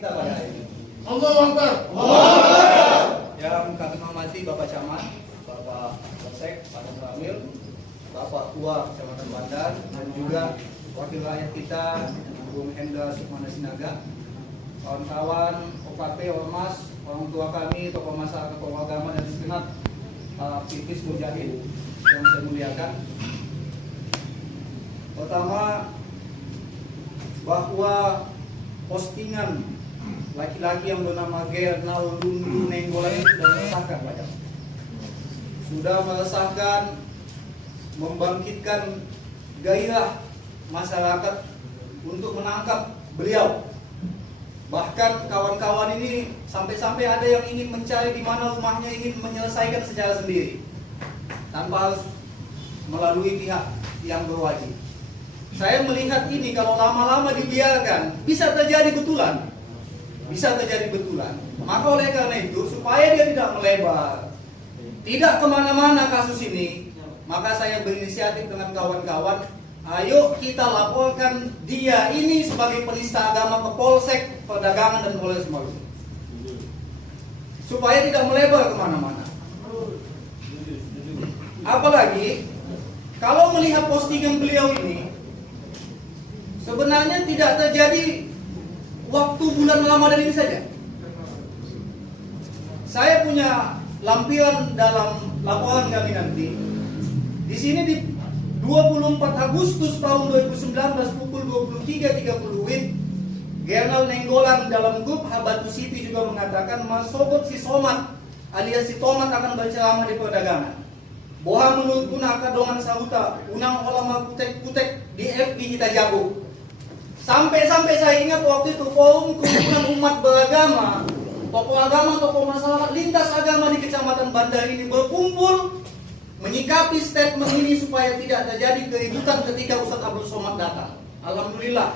Kita pada hari ini. Allahu Akbar. Yang kami hormati Bapak Camat, Bapak Polsek, Pak Ramil, Bapak Tua Kecamatan Bandar, dan juga wakil rakyat kita, Bung Hendra Sukmana Sinaga, kawan-kawan, OKP, Ormas, orang tua kami, tokoh masyarakat, tokoh agama, dan segenap aktivis mujahid yang saya muliakan. Pertama, bahwa postingan laki-laki yang bernama Gernal Lundu Nenggolan itu sudah meresahkan banyak. Sudah meresahkan, membangkitkan gairah masyarakat untuk menangkap beliau. Bahkan kawan-kawan ini sampai-sampai ada yang ingin mencari di mana rumahnya, ingin menyelesaikan secara sendiri tanpa harus melalui pihak yang berwajib. Saya melihat ini kalau lama-lama dibiarkan bisa terjadi betulan. Bisa terjadi betulan. Maka oleh karena itu, supaya dia tidak melebar, tidak kemana-mana kasus ini, maka saya berinisiatif dengan kawan-kawan, ayo kita laporkan dia ini sebagai penista agama ke Polsek, Perdagangan, dan Polres Maluku, supaya tidak melebar kemana-mana. Apalagi kalau melihat postingan beliau ini, sebenarnya tidak terjadi waktu bulan Ramadan ini saja. Saya punya lampiran dalam laporan kami nanti. Di sini di 24 Agustus tahun 2019 pukul 23.30 WIB, Gernal Nenggolan dalam grup Habatu City juga mengatakan Masobot si Somat alias si Tomat akan berceramah di perdagangan. Boha menurut guna kadongan sahuta unang ulama kutek-kutek di FB kita jago. Sampai-sampai saya ingat waktu itu forum kerukunan umat beragama, tokoh agama, tokoh masyarakat lintas agama di Kecamatan Bandar ini berkumpul menyikapi statement ini supaya tidak terjadi keributan ketika Ustadz Abdul Somad datang. Alhamdulillah,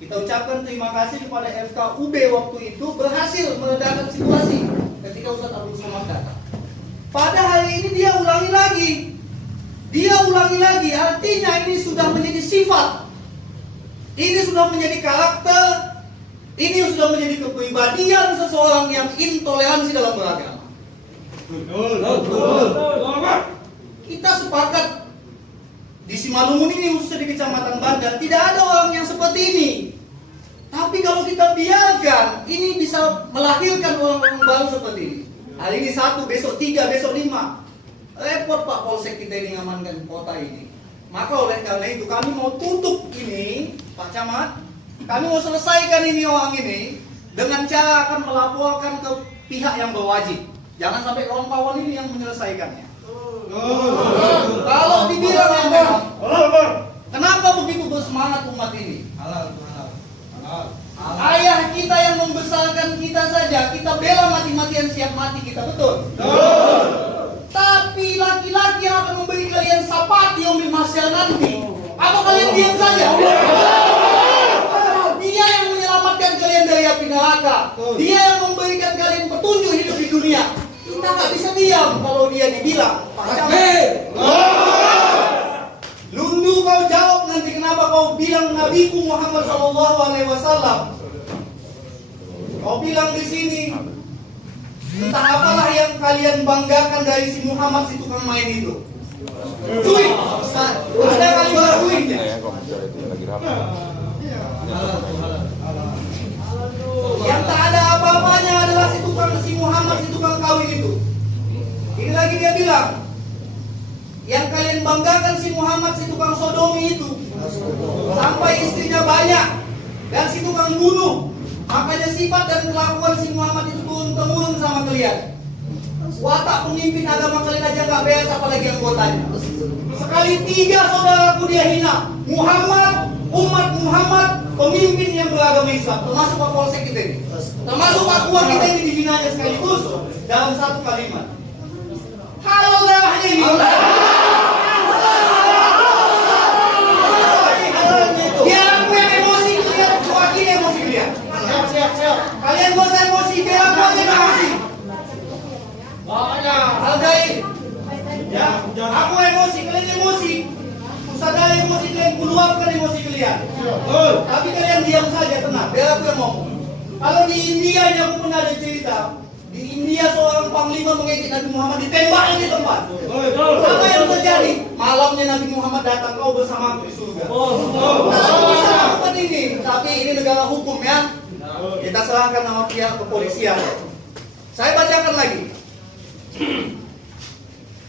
kita ucapkan terima kasih kepada FKUB waktu itu berhasil meredakan situasi ketika Ustadz Abdul Somad datang. Pada hari ini dia ulangi lagi, artinya ini sudah menjadi sifat. Ini sudah menjadi karakter, ini sudah menjadi kepribadian seseorang yang intoleransi dalam beragama. Kita sepakat di Simalungun ini, khususnya di Kecamatan Bandar, tidak ada orang yang seperti ini. Tapi kalau kita biarkan, ini bisa melahirkan orang-orang baru seperti ini. Hari ini 1, besok 3, besok 5. Repot Pak Polsek kita ini ngamankan kota ini. Maka oleh karena itu kami mau tutup ini, Pak Camat. Kami mau selesaikan ini orang ini dengan cara akan melaporkan ke pihak yang berwajib. Jangan sampai kawan-kawan ini yang menyelesaikannya. Kalau dibilang yang memang, kenapa begitu bersemangat umat ini? Ayah kita yang membesarkan kita saja, kita bela mati-matian siap mati kita, betul? Tapi laki-laki yang akan memberi kalian sapat di yaumil mahsyar nanti, apa kalian diam saja? Dia yang menyelamatkan kalian dari api neraka. Dia yang memberikan kalian petunjuk hidup di dunia. Kita nggak bisa diam kalau dia dibilang Pak Camat. Lundu kau jawab nanti kenapa kau bilang Nabiku Muhammad SAW. Kau bilang di sini tentang apalah yang kalian banggakan dari si Muhammad si tukang main itu. Cuit, ada kalimat cuitnya. Yang tak ada apa-apanya adalah si Muhammad si tukang kawin itu. Ini lagi dia bilang, yang kalian banggakan si Muhammad si tukang sodomi itu, sampai istrinya banyak dan si tukang bunuh. Makanya sifat dan kelakuan si Muhammad itu turun-temurun sama kalian. Watak pemimpin agama kalian aja gak beres, apalagi anggotanya. Sekali 3 saudaraku dia hina. Muhammad, umat Muhammad, pemimpin yang beragama Islam, termasuk Pak Polsek kita ini, termasuk Pak Kuah kita ini dihinanya sekaligus dalam satu kalimat. Halal darahnya ini. Biar aku yang emosi, kalian sewakili emosi kalian. Siap. Kalian gak usah emosi, biar aku aja yang emosi. Hargai. Ya, aku emosi, kalian emosi. Sadar emosi kalian, keluarkan emosi kalian. Tapi kalian diam saja, tenang. Biar aku yang ngomong. Kalau di India ini aku pernah ada cerita. Di India seorang panglima mengejek Nabi Muhammad, ditembaknya di tempat. Apa yang terjadi? Malamnya Nabi Muhammad datang, kau bersama aku di surga. Nah, bisa lakukan ini, tapi ini negara hukum ya. Kita serahkan nama pihak kepolisian. Saya bacakan lagi.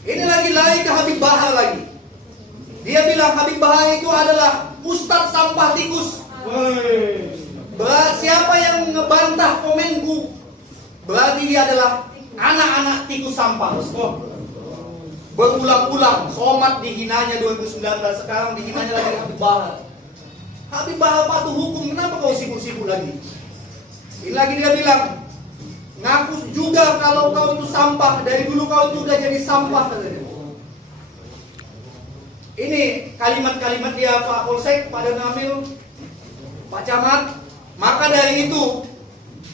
Ini lagi ke Habib Bahar lagi. Dia bilang Habib Bahar itu adalah ustadz sampah tikus. Siapa yang ngebantah komenku, berarti dia adalah anak-anak tikus sampah. Berulang-ulang, Somad dihinanya 2019, sekarang dihinanya lagi Habib Bahar. Habib Bahar patuh hukum, kenapa kau sibuk-sibuk lagi? Ini lagi dia bilang, ngaku juga kalau kau itu sampah, dari dulu kau itu udah jadi sampah. Ini kalimat-kalimat dia Pak Polsek, Pak Danamil, Pak Camat. Maka dari itu,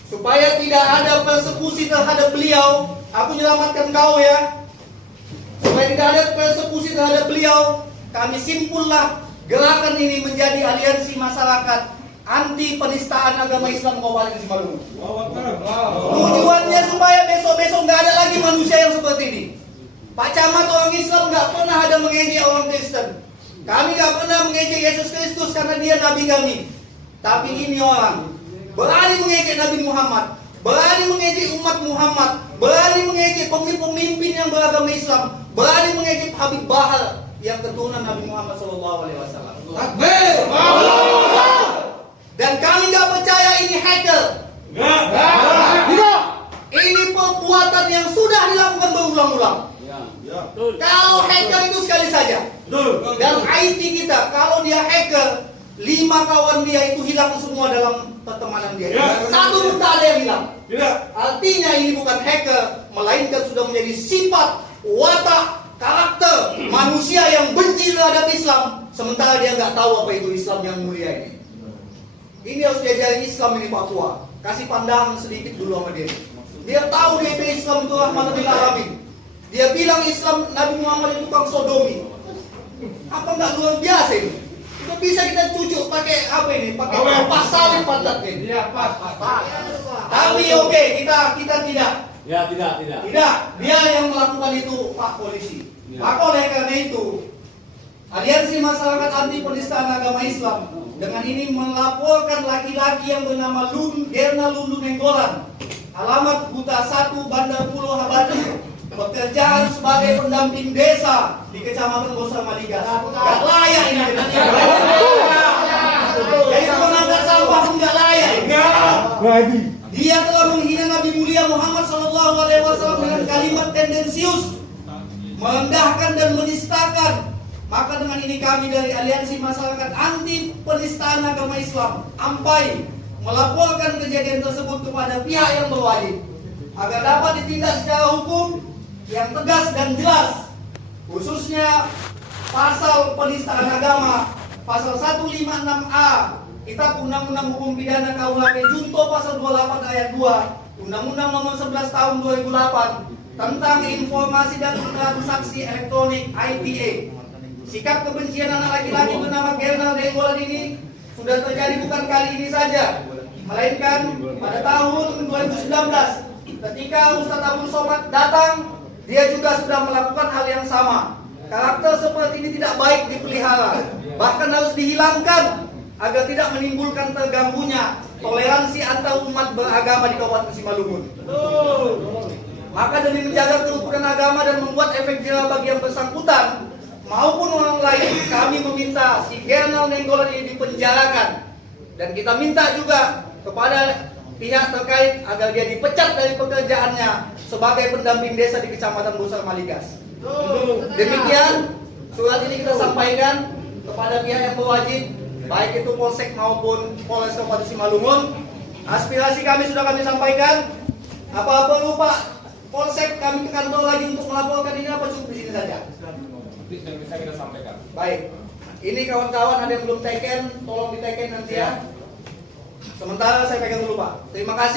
supaya tidak ada persekusi terhadap beliau, aku menyelamatkan kau ya. Supaya tidak ada persekusi terhadap beliau, kami simpullah gerakan ini menjadi aliansi masyarakat anti penistaan agama Islam Kabupaten Simalungun. Tujuannya supaya besok-besok nggak ada lagi manusia yang seperti ini. Pak Camat orang Islam nggak pernah ada mengejek orang Kristen. Kami nggak pernah mengejek Yesus Kristus karena dia nabi kami. Tapi ini orang berani mengejek Nabi Muhammad, berani mengejek umat Muhammad, berani mengejek pemimpin yang beragama Islam, berani mengejek Habib Bahar yang keturunan Nabi Muhammad SAW. Takbir! Dan kami nggak percaya ini hacker. Tidak. Ini perbuatan yang sudah dilakukan berulang-ulang. Kalau hacker itu sekali saja. Dan IT kita, kalau dia hacker, 5 kawan dia itu hilang semua dalam pertemanan dia. Satu pun tak ada yang hilang. Artinya ini bukan hacker, melainkan sudah menjadi sifat, watak, karakter manusia yang benci terhadap Islam, sementara dia nggak tahu apa itu Islam yang mulia ini. Ini harus diajarin Islam ini Pak Tua. Kasih pandangan sedikit dulu sama dia. Dia tahu dia itu Islam itu rahmatan lil alamin. Dia bilang Islam Nabi Muhammad itu tukang sodomi. Apa nggak luar biasa ini? Itu bisa kita cucuk pakai apa ini? Pakai pasal yang pantat ini. Iya, pas. Tapi oke, kita tidak. Ya, tidak. Tidak, dia yang melakukan itu Pak Polisi. Maka oleh karena itu, Aliansi Masyarakat Anti Penistaan Agama Islam dengan ini melaporkan laki-laki yang bernama Gerna Lundu Nenggolan, alamat Huta 1 Bandar Pulau Habatu, pekerjaan sebagai pendamping desa di Kecamatan Bosar Maligas. Gak layak ini. Jadi penangkap sampah pun gak layak. Dia telah menghina Nabi mulia Muhammad SAW dengan kalimat tendensius, merendahkan dan menistakan. Maka dengan ini kami dari Aliansi Masyarakat Anti Penistaan Agama Islam AMPAI melaporkan kejadian tersebut kepada pihak yang berwajib agar dapat ditindak secara hukum yang tegas dan jelas, khususnya pasal penistaan agama pasal 156A Kitab Undang-Undang Hukum Pidana KUHP Junto pasal 28 ayat 2 Undang-Undang Nomor 11 Tahun 2008 tentang informasi dan transaksi elektronik ITA. Sikap kebencian anak laki-laki bernama Gerna Nenggolan ini sudah terjadi bukan kali ini saja, melainkan pada tahun 2019 ketika Ustadz Abdul Somad datang, dia juga sudah melakukan hal yang sama. Karakter seperti ini tidak baik dipelihara, bahkan harus dihilangkan agar tidak menimbulkan terganggunya toleransi antar umat beragama di Kabupaten Simalungun. Maka demi menjaga kerukunan agama dan membuat efek jerah bagi yang bersangkutan maupun orang lain, kami meminta si Gerna Nenggolan ini dipenjarakan, dan kita minta juga kepada pihak terkait agar dia dipecat dari pekerjaannya sebagai pendamping desa di Kecamatan Bosar Maligas. Demikian surat ini kita sampaikan kepada pihak yang berwajib, baik itu Polsek maupun Polres Kabupaten Simalungun. Aspirasi kami sudah kami sampaikan. Apa perlu Pak Polsek kami ke kantor lagi untuk melaporkan ini, apa cukup di sini saja? Dan bisa kita sampaikan. Baik, ini kawan-kawan ada yang belum taken, tolong diteken nanti ya. Sementara saya pegang dulu Pak. Terima kasih.